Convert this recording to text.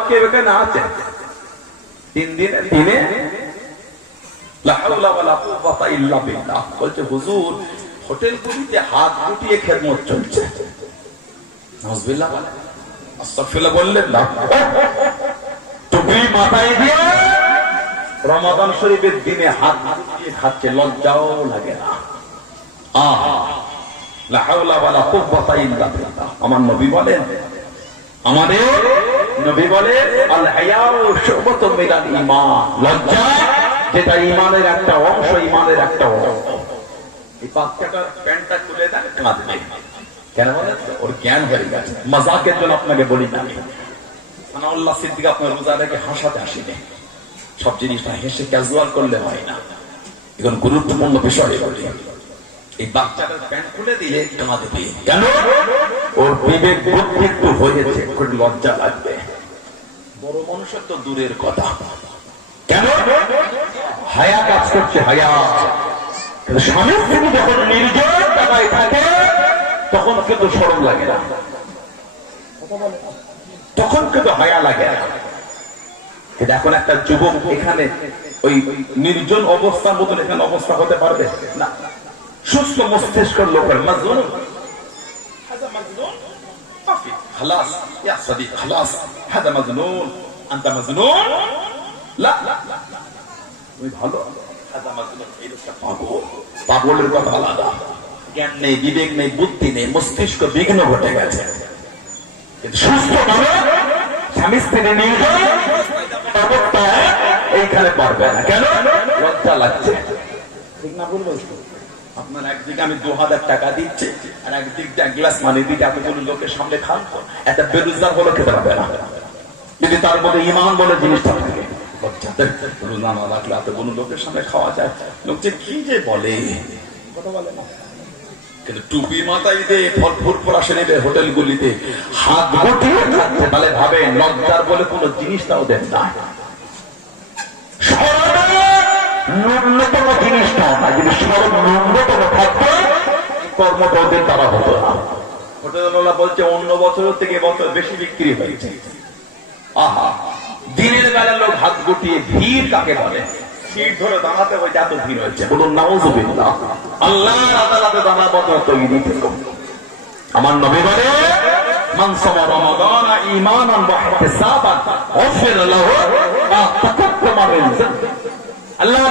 লোক কে এখানে আছে 3 দিনে লা হাওলা ওয়ালা কুওয়াতা ইল্লা বিল্লাহ। বলছে হুজুর হোটেলগুলিতে হাত গুটিয়ে খেদমত চলছে। নাউযুবিল্লাহ বলেন, আস্তাগফিরুল্লাহ বললেন না, টুপি মাথায় দিয়ে রমাদান শরীফের দিনে হাত গুটিয়ে খাচ্ছে, লজ্জাও লাগে না। লা হাওলা ওয়ালা কুওয়াতা ইল্লা বিল্লাহ। আমার নবী বলেন, আমাদের নবী বলেন আল হায়াউ শুবাতুম মিনাল ঈমান, লজ্জা যেটা ঈমানের একটা অংশ, ঈমানের একটা অংশ। এই বাচ্চাটার প্যান্টটা খুলে দেন কাঁদবে, কেন বলেন? ওর জ্ঞান হয়ে গেছে। মজাকের জন্য আপনাকে বলি না, সানাউল্লাহ সিদ্দিক আপনার রোজা রেখে হাসাতে আসেনি। সব জিনিসটা হেসে ক্যাজুয়াল করলে হয় না, এখন গুরুত্বপূর্ণ বিষয় বলি। এই বাচ্চাটার প্যান্ট খুলে দিলে কাঁদবে, কেন? ওর বিবেক বুদ্ধি একটু হয়েছে, একটু লজ্জা লাগবে। বড় মানুষের তো দূরের কথা, কেন? হায়া কাজ করছে, হায়া। স্বামী স্ত্রী যখন নির্জন জায়গায় থাকে তখন কিন্তু শরম লাগে না, তখন কিন্তু হায়া লাগে না। কিন্তু এখন একটা যুবক এখানে ওই নির্জন অবস্থার মতন এখানে অবস্থা হতে পারবে না। সুস্থ মস্তিষ্কের লোকের মাজনুন, হাদা মাজনুন, কাফি খালাস ইয়া সাদিক, খালাস হাদা মাজনুন, আনতা মাজনুন, লা তুমি ভালো, হাদা মাজনুন, এই লোকটা পাগল। পাগলের কথা আলাদা, জ্ঞান নেই, বিবেক নেই, বুদ্ধি নেই, মস্তিষ্ক বিঘ্ন ঘটে গেছে। কিন্তু সুস্থ মানুষ স্বামী স্ত্রী নির্জন অবস্থায় এইখানে পারবে না, কেন? লজ্জা লাগছে, ঠিক না? বলবো আপনার একদিকে আমি 2000 টাকা দিচ্ছি আর একদিকে এক গ্লাস পানি দিতে এতগুলো লোকের সামনে খান, একটা বেরোজগার বলে খেতে পারবে না। যদি তার মধ্যে ঈমান বলে জিনিসটা থাকে, রোজা না রাখলে এতগুলো লোকের সামনে খাওয়া যায়, লোক যে কি যে বলে, কথা বলে না। কিন্তু টুপি মাথায় দিয়ে ফল ফুরফুরা শরীরে হোটেলগুলিতে হাত গুটিয়ে খাচ্ছে, তাহলে ভাবে লজ্জার বলে কোন জিনিসটা ওদের নাই। ন্যূনতম জিনিসটা না, যদি সরব ন্যূনতম থাকবে কর্মটা ওদের তারা হতো না। হোটেলওয়ালা বলছে অন্য বছরের থেকে এবছর বেশি বিক্রি হয়েছে। আহা, দিনের বেলা লোক হাত গুটিয়ে, ভিড় কাকে বলে? সিট ধরে দাঁড়াতে হয়েছে, এত ভিড় হয়েছে। বলুন নাউযুবিল্লাহ। আল্লাহর আদালতে দাঁড়ার মতো তৈরি থেকো। আমার নবী বলে মান সামা রমাদান ঈমানান ওয়া ইহতিসাবান গুফিরা লাহু মা তাকাদ্দামা মিন যানবি। আল্লাহ